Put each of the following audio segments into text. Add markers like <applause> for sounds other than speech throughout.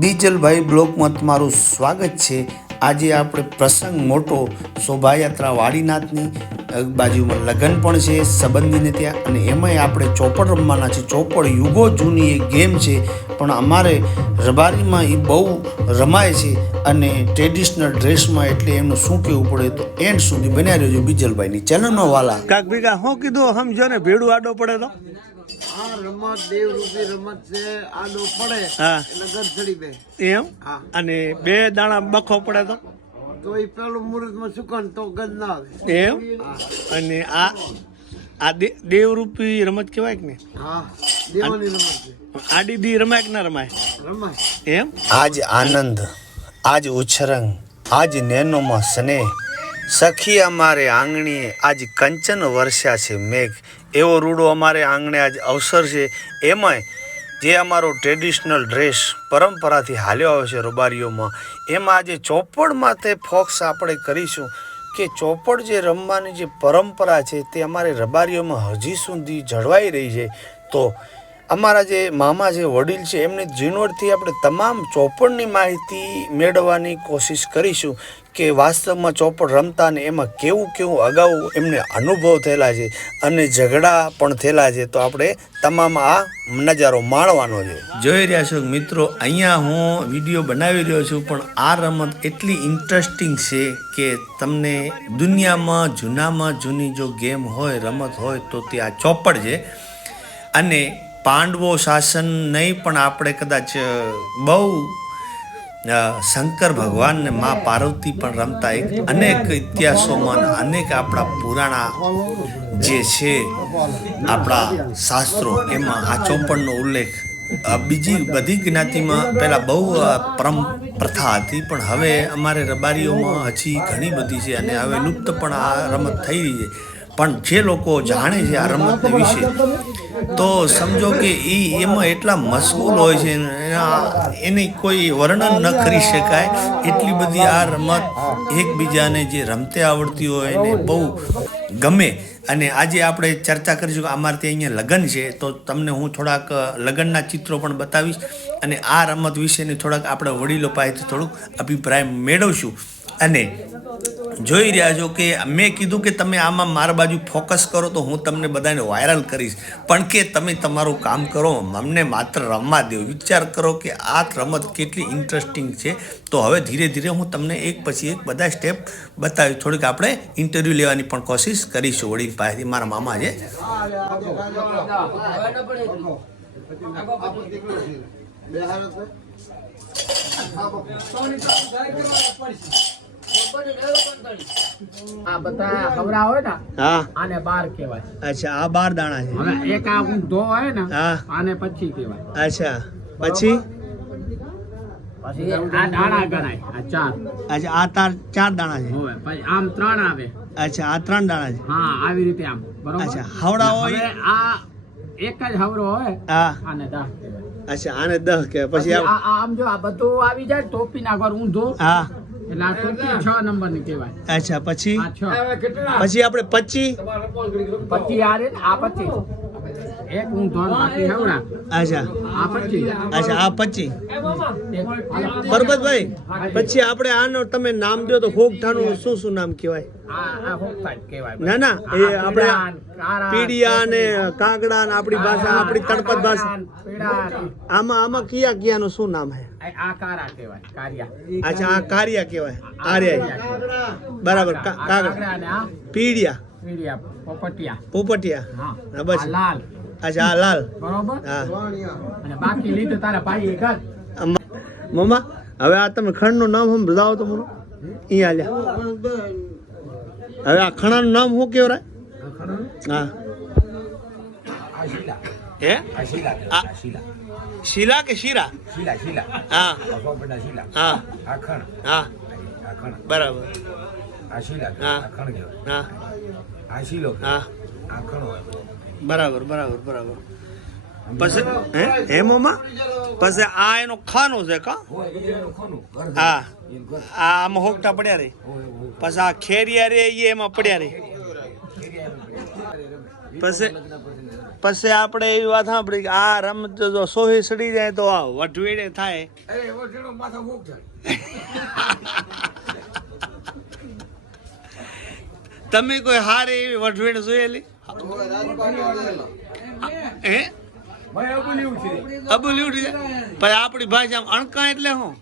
બીજલભાઈ બ્લોકમાં તમારું સ્વાગત છે. આજે આપણે પ્રસંગ મોટો, શોભાયાત્રા વાડીનાથની બાજુમાં લગ્ન પણ છે, સંબંધીને ત્યાં, અને એમાંય આપણે ચોપડ રમવાના છે. ચોપડ યુગો જૂની એક ગેમ છે, પણ અમારે રબારીમાં એ બહુ રમાય છે, અને ટ્રેડિશનલ ડ્રેસમાં એટલે એમનું શું કહેવું પડે તો એન્ડ સુધી બન્યા રહેજો બીજલભાઈની. ચેનલનો વાલા. કાક ભેગા શું કીધું સમજો ને ભેડું આડો પડે તો? આ રમત દેવ રૂપી રમત છે. આડો પડે હા. એટલે ઘર ચડી બે. એમ? હા. અને બે દાણા બખો પડે તો? તો એ પેલું મુહૂર્તમાં સુકન તો ગંધ ના આવે. એમ? અને આ આ દેવ દેવરૂપી રમત કહેવાય કે ને હા. દેવાની રમત છે. આડી દી રમાય કે ના રમાય? રમાય. એમ? આજ આનંદ આજ ઉછરંગ આજ નેનોમાં સ્નેહ સખી અમારે આંગણીએ આજ કંચન વરસ્યા છે મેઘ. એવો રૂડો અમારે આંગણે આજ અવસર છે. એમાંય જે અમારો ટ્રેડિશનલ ડ્રેસ પરંપરાથી હાલ્યો આવે છે રબારીઓમાં, એમાં આજે ચોપડમાં તે ફોક્સ આપણે કરીશું કે ચોપડ જે રમવાની જે પરંપરા છે તે અમારે રબારીઓમાં હજી સુધી જળવાઈ રહી છે. તો અમારા જે મામા જે વડીલ છે, એમની ઝીણવટથી આપણે તમામ ચોપડની માહિતી મેળવવાની કોશિશ કરીશું કે વાસ્તવમાં ચોપડ રમતા ને એમાં કેવું કેવું અગાઉ એમને અનુભવ થયેલા છે અને ઝઘડા પણ થયેલા છે, તો આપણે તમામ આ નજારો માણવાનો છે. જોઈ રહ્યા છો મિત્રો, અહીંયા હું વીડિયો બનાવી રહ્યો છું, પણ આ રમત એટલી ઇન્ટરેસ્ટિંગ છે કે તમને દુનિયામાં જૂનામાં જૂની જો ગેમ હોય, રમત હોય, તો તે આ ચોપડ છે. અને પાંડવો શાસન નહીં, પણ આપણે કદાચ બહુ શંકર ભગવાન ને મા પાર્વતી પણ રમતા એક અનેક ઇતિહાસોમાં અનેક આપણા પુરાણા જે છે, આપણા શાસ્ત્રો, એમાં આ ચોપડનો ઉલ્લેખ બીજી બધી જ્ઞાતિમાં પહેલાં બહુ પરમ પ્રથા હતી, પણ હવે અમારે રબારીઓમાં હજી ઘણી બધી છે અને હવે લુપ્ત પણ આ રમત થઈ રહી છે. પણ જે લોકો જાણે છે આ રમત વિશે તો સમજો કે એ એમાં એટલા મશગુલ હોય છે એની કોઈ વર્ણન ન કરી શકાય. એટલી બધી આ રમત એકબીજાને જે રમતે આવડતી હોય એને બહુ ગમે. અને આજે આપણે ચર્ચા કરીશું કે અમારે ત્યાં અહીંયા લગ્ન છે તો તમને હું થોડાક લગ્નના ચિત્રો પણ બતાવીશ. અને આ રમત વિશેની થોડાક આપણે વડીલો પાસેથી થોડુંક અભિપ્રાય મેળવશું. અને જોઈ રહ્યા છો કે મેં કીધું કે તમે આમાં મારા બાજુ ફોકસ કરો તો હું તમને બધાને વાયરલ કરીશ. પણ કે તમે તમારું કામ કરો, અમને માત્ર રમવા દો. વિચાર કરો કે આ રમત કેટલી ઇન્ટરેસ્ટિંગ છે. તો હવે ધીરે ધીરે હું તમને એક પછી એક બધા સ્ટેપ બતાવી થોડીક આપણે ઇન્ટરવ્યૂ લેવાની પણ કોશિશ કરીશું વડીલ પાસેથી. મારા મામા છે. તો આ બધા હવરા હોય ને હા. આને બાર કહેવાય. અચ્છા આ બાર દાણા છે. હવે એક આ ઊંધો હોય ને હા. આને પછી કહેવાય. અચ્છા પછી? પછી આ દાણા ગણાય આ ચાર. અચ્છા આ તાર ચાર દાણા છે. હોય પછી આમ ત્રણ આવે. અચ્છા આ ત્રણ દાણા છે. હા આવી રીતે આમ. બરોબર? અચ્છા હવડા હોય? આ એક જ હવરો હોય હા. આને અચ્છા આને દહ કે પછી આમ જો આ બધું આવી જાય ટોપી ના ઘર ઊંધો. હા. એટલે આ ટોપી છ નંબર કહેવાય. અચ્છા પછી? પછી આપણે પચી? પચી આ રે આ પછી એક ઊંધો બાકી હવડા અચ્છા. આ પછી અચ્છા આ પચી. એક- પરબતભાઈ પછી આપણે આનો તમે નામ દો તો હોગઠાનું શું શું નામ કહેવાય? ના ના એ આપણે પીડિયા ને કાગડા ને આપણી ભાષા આપણી તળપત ભાષા. આમાં આમાં કયા કયાનું શું નામ હે આ- આ કારા કહેવાય કારિયા. અચ્છા આ કારિયા કહેવાય. આર્યા બરાબર કાગડા. પીડિયા. પોપટિયા. પોપટિયા. હા, બસ. લાલ. અચ્છા હા લાલ. બરોબર? હા. અને બાકી લીધું તારા ભાઈ ઘર મમ્મા હવે આ તમે ખંડનું નામ હમ બતાવો તો મને? અહીંયા લ્યા હવે આ ખણાનું નામ શું કેવરાય હા. હે? શીલા કે શીરા? હા. હા. હા. બરાબર. હા. હા. હા. બરાબર બરાબર બરાબર. પછી હે? હે પછી આ એનો ખાનું છે કા? હા. આ આમાં હોકટા પડ્યા રે. પછી આ ખેરિયા રે એ એમાં પડ્યા રે. પછી પછી આપણે એવી વાત સાંભળી કે આ રમત જો સોહી સડી જાય તો આ વઢવેડે થાય <laughs> અરે એવો જેનો માથા મૂક થાય તમે કોઈ હારી એવી વઢવેણ જોયેલી? હે? છે અબુલી ઉઠી જાય. પછી આપણી ભાષામાં અણકા એટલે શું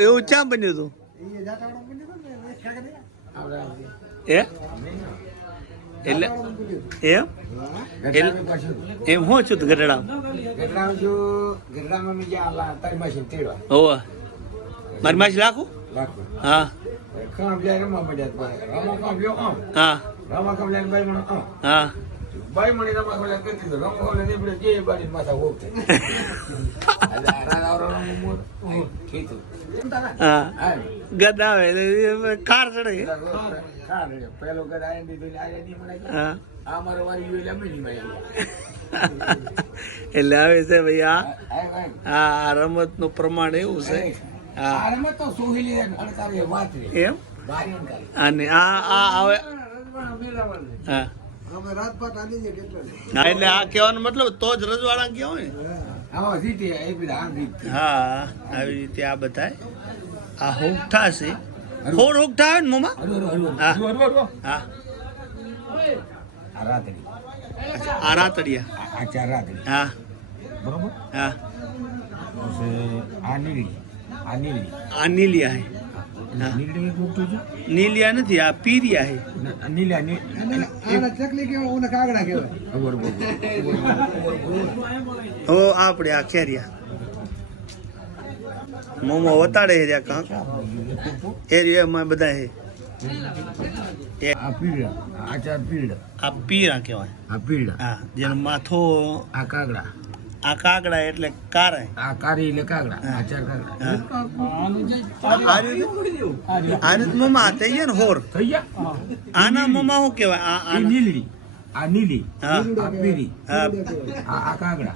એવું ક્યાં બન્યું હતું એ એટલે એમ? એમ શું છું ગઢડા ગઢડામાં જો ગઢડામાં મેં જ્યાં આલા તેડવા. હોવા મારી માસી લાખું? હા. કામ જાય રમવા હા. રમવા કામ હા. બાઈ મને રમવા કામ લઈને કરતી તો રમવા કામ લઈને નીકળે જે બારી માથા હોક થાય. <laughs> આજે આ રાત આવરો રમવા મોર કીધું હા. હા ગદા આવે એટલે કાર ચડે. પેલો ગદ આયા દીધું ને નહીં મળે આ મારો વારી ગયો એટલે અમે નહીં મળે એટલે આવે છે ભાઈ આ. આ આ રમતનું પ્રમાણ એવું છે. આ રમત તો સોહેલી વાત એમ? અને આ આ હવે હા. હા એટલે આ કહેવાનો મતલબ તો જ રજવાડા કહેવાય ને? હા. આવી રીતે આ બધાય. આ હોગઠા છે. ફોર હોગઠા આવે ને મોમાં? હરવો હરવો હા. આ અચ્છા, આ રાતડિયા હા. બરોબર? હા. આ નીલી. આ નીલી. આ. નીલી નીલિયા નથી આ પીરિયા હે ના, નીલી આ ની- બરોબર, બરોબર. ઓ આપણે આ કેરિયા મોમો વતાડે હે કાં કાંક. એમાં બધા હે એ આ પીળા આ પીળા. આ પીરા કહેવાય. આ પીળા. હા જેનો માથો આ કાગડા. આ કાગડા એટલે કારે આ કારી એટલે કાગડા આ ચાર કાગડા. આ રીતે? આ આ થઈ ગયા ને હોર? થઈ ગયા? આના મમા શું કહેવાય? આ આ નીલી. આ નીલી. આ પીરી આ આ કાગડા.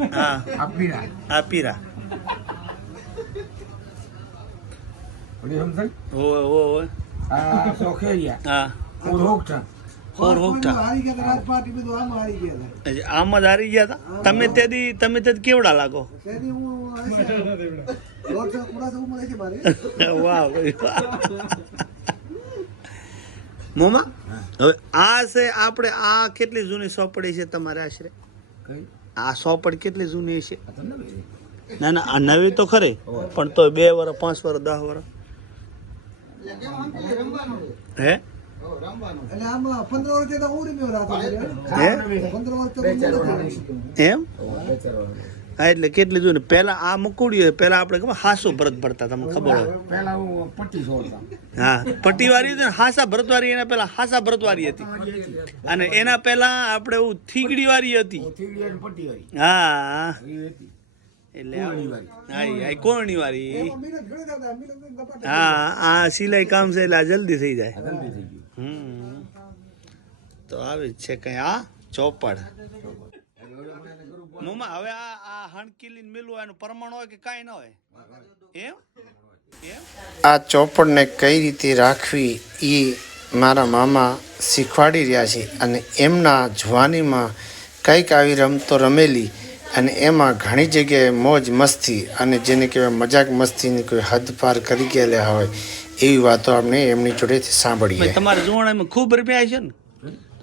આ પીળા આ પીરા. સમજાય? ઓ ઓય ઓય. આ સોખેરિયા. હા. ઓર હોગઠા એટલે આમ જ હારી ગયા હતા? તમે તેથી તમે તે કેવડા લાગો? <laughs> વાહ મોમા હવે આ છે આપણે આ કેટલી જૂની સોપડી છે તમારે આશરે? આ સોપડ કેટલી જૂની છે? ના ના આ નવી તો ખરી પણ તો બે વર્ષ પાંચ વર્ષ દસ વર્ષ હે? એમ? હા એટલે કેટલી જોયું પેલા આ મુકુડી પેલા આપણે ખબર હાસો ભરત ભરતા તમને ખબર હોય. પેલા હું પટ્ટી છોડતા. હા પટ્ટીવાળી હતી ને હાસા ભરતવાળી એના પેલા હાસા ભરતવાળી હતી. અને એના પેલા આપણે એવું થીગડી વાળી હતી હા. એટલે કોરણી વાળી હા આ સિલાઈ કામ છે એટલે આ જલ્દી થઈ જાય. જલ્દી થઈ ગયું. હમ. તો આવી છે કઈ આ ચોપડ. મોમાં હવે આ આ હણકીલી મેલું એનું પ્રમાણ હોય કે કાંઈ ન હોય? એમ? આ ચોપડને કઈ રીતે રાખવી એ મારા મામા શીખવાડી રહ્યા છે અને એમના જવાનીમાં કંઈક આવી રમતો રમેલી અને એમાં ઘણી જગ્યાએ મોજ મસ્તી અને જેને કહેવાય મજાક મસ્તીની કોઈ હદ પાર કરી ગયેલા હોય એવી વાતો આપણે એમની જોડેથી સાંભળીએ. તમારે તમારે જોવાણામાં ખૂબ રૂપિયા છે ને?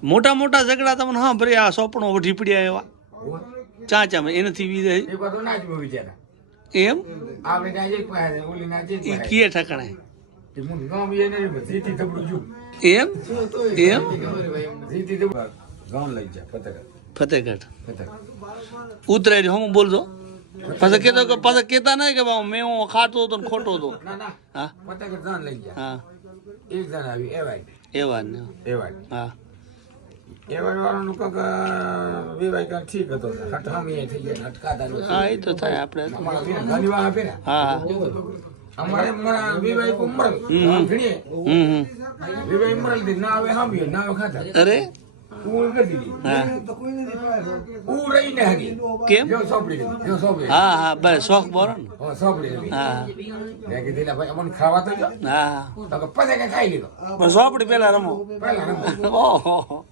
મોટા મોટા ઝઘડા તમને હા ભરે આ સોપણો વઢી પડ્યા એવા. ચા ચા એનાથી વિજય એમ? એ કીએ ઠકાણે. એમ? એમ? ફતેગઢ પતંગ ઉતરાય હું બોલજો. પછી કેતો કે પછી કેતા નહીં કે મેં હું ખાતો હતો ને ખોટો હતો. હા? પતંગ જાન લઈ હા. એક જણ આવી એવાય એવા ને. એવાય. હા. એવાય વાળાનું કંઈક વેવાય ઠીક હતો. હટ થઈ ગયા હટકાતા હા એ તો થાય આપણે ઘણી વાર આપે ને હા અમારે કો હમ. ઘણીએ ના આવે હમી ના આવે ખાતા અરે? હું. હા હું રહી ને હરી કેમ? જો સોંપડી લીધી જો સોંપડી હા હા બસ શોખ બોરો ને. હો હા. મેં કીધું "લા ભાઈ અમને ખાવા તો હા. ખાઈ લીધો. પણ સોપડી પેલા રમો. ઓહો.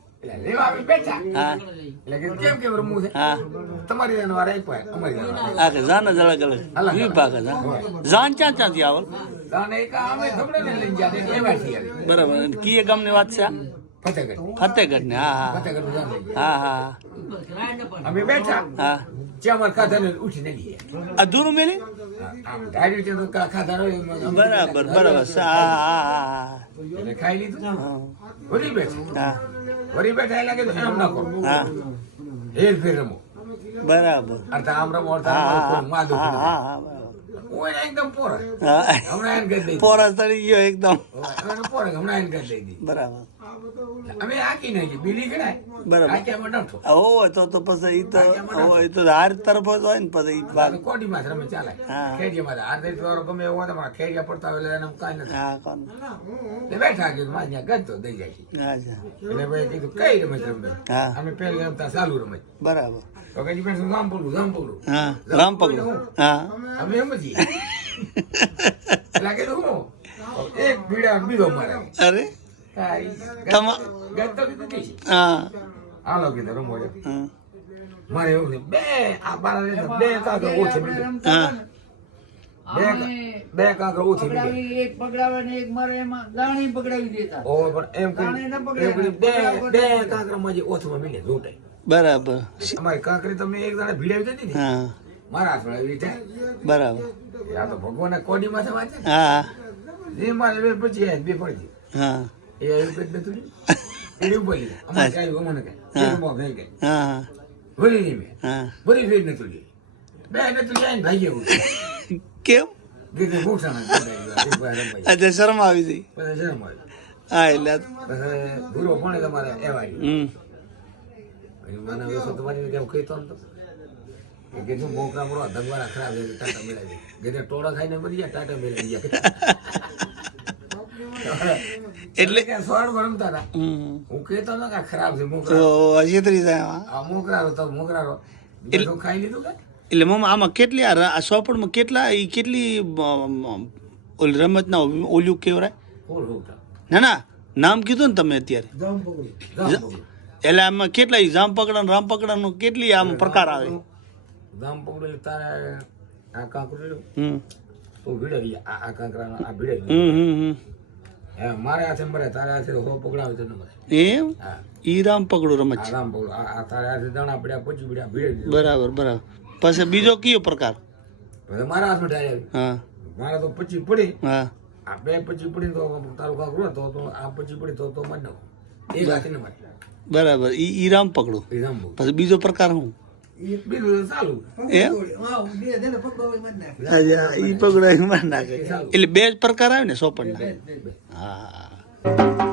બરાબર. કીએ ગામની વાત છે આ? ફતેહગઢ ફતેહગઢ ને હા હા. હા અમે બેઠા. હા જ્યાં ખાધા ઉઠીને લઈએ. અધૂરું મેલી? આમ તો બરાબર બરાબર. ખાઈ લીધું? વળી બેઠા. વળી બેઠા એટલે કીધું એમ નાખો. હા. હેર ફેર રમો. બરાબર. અર્થા આમ રમો અર્થા હા આમ હા હા એને એકદમ પોરસ. હમણાં એને કરી દઈ પોરસ તળી ગયો એકદમ. એને હમણાં એને કરી દઈ બરાબર. અમે હાકી નાખી બીડી ગણાય. બરાબર. હોય તો તો પછી ઈ તો હોય તો હાર તરફ જ હોય ને પછી ભાગ રમે ચાલે. હા. ખેડિયામાં હાર દઈ વાળો ગમે એવો હોય તો મારા ખેડિયા પડતા હોય એટલે કાંઈ નથી. હા કોણ? બેઠા કીધું મારે ત્યાં ગજતો દઈ જાય છે. એટલે ભાઈ કીધું કઈ રમત? રમે અમે પહેલી રમતા ચાલુ રમે બરાબર. તો કઈ પેલું રામ પગલું હા અમે એમ જ <laughs> એટલે હું? એક ભીડા બીજો મારે. અરે? તમા ગજતો કીધું હા. હાલો કીધું રમો હા. મારે એવું છે બે આ બારા લેતા બે કાગળ ઓછી બે બે કાગળ ઓછી એક પકડાવે ને એક મારે એમાં દાણી પકડાવી દેતા. ઓ પણ એમ કરી એમ બે બે કાંકરામાં જે ઓછમાં જોટે બરાબર. અમારી કાંકરી તમે એક દાડે ભીડાવી દીધી ને? હા. મારા થાય બરાબર. આ તો ભગવાનના કોડીમાં છે વાંચે ને. હા જે મારે બે પછી બે પડી હા એ એવું ને. એની ઉપર લીધા. અમારે કાંઈ. હા ભૂલી નહીં મેં. હા ભૂલી ફેર નતું લીધું. બે નતું જાય ને ભાઈ એવું. કેમ. આજે શરમ આવી ગઈ પછી શરમ આવી. હા એટલે ભૂરો પણ તમારે એવા હમ મને તો તમારી કેમ કહેતો નતો. કે કીધું મોકરા મોકરા ધગવારા ખરાબ છે ટાટા મેળવી કીધું ટોળા ખાઈને મરી ગયા ટાટા મેળવી ગયા. એટલે કે સોળ ભરમતા રમતા હતા હું કહેતો ન કે ખરાબ છે મોકરા. આ. આ મોકરારો તો મોકરારો બધું ખાઈ લીધું કે? એટલે મમ આમાં કેટલી આ સોપડમાં કેટલા એ કેટલી ઓલી રમતના ઓલું કેવરાય ના ના નામ કીધું ને તમે અત્યારે. એટલે આમાં કેટલા જામ પકડા રામ પકડન કેટલી આમ પ્રકાર આવે? જામ પકડું એટલે તારે આ કાંકરું હમ. તો ભીડાવી આ આ કાંકરા આ હમ હે મારે હાથે મરે તારે હાથે હો પકડાવે તો ન મરે એમ? હા. ઈ રામ પકડું રમત છે. રામ પકડું. આ તારે હાથે દાણા પડ્યા પછી પડ્યા ભીડે બરાબર બરાબર. પછી બીજો કયો પ્રકાર? હવે મારા હાથમાં ડાય હા. મારે તો પછી પડી. હા. આ બે પછી પડી તો તારું કાંકરું તો તો આ પછી પડી તો તો મને એક હાથે ન મરે બરાબર. ઈ ઈ રામ પકડો. પછી બીજો પ્રકાર શું? એટલે બે જ પ્રકાર આવે ને સોપડના હા.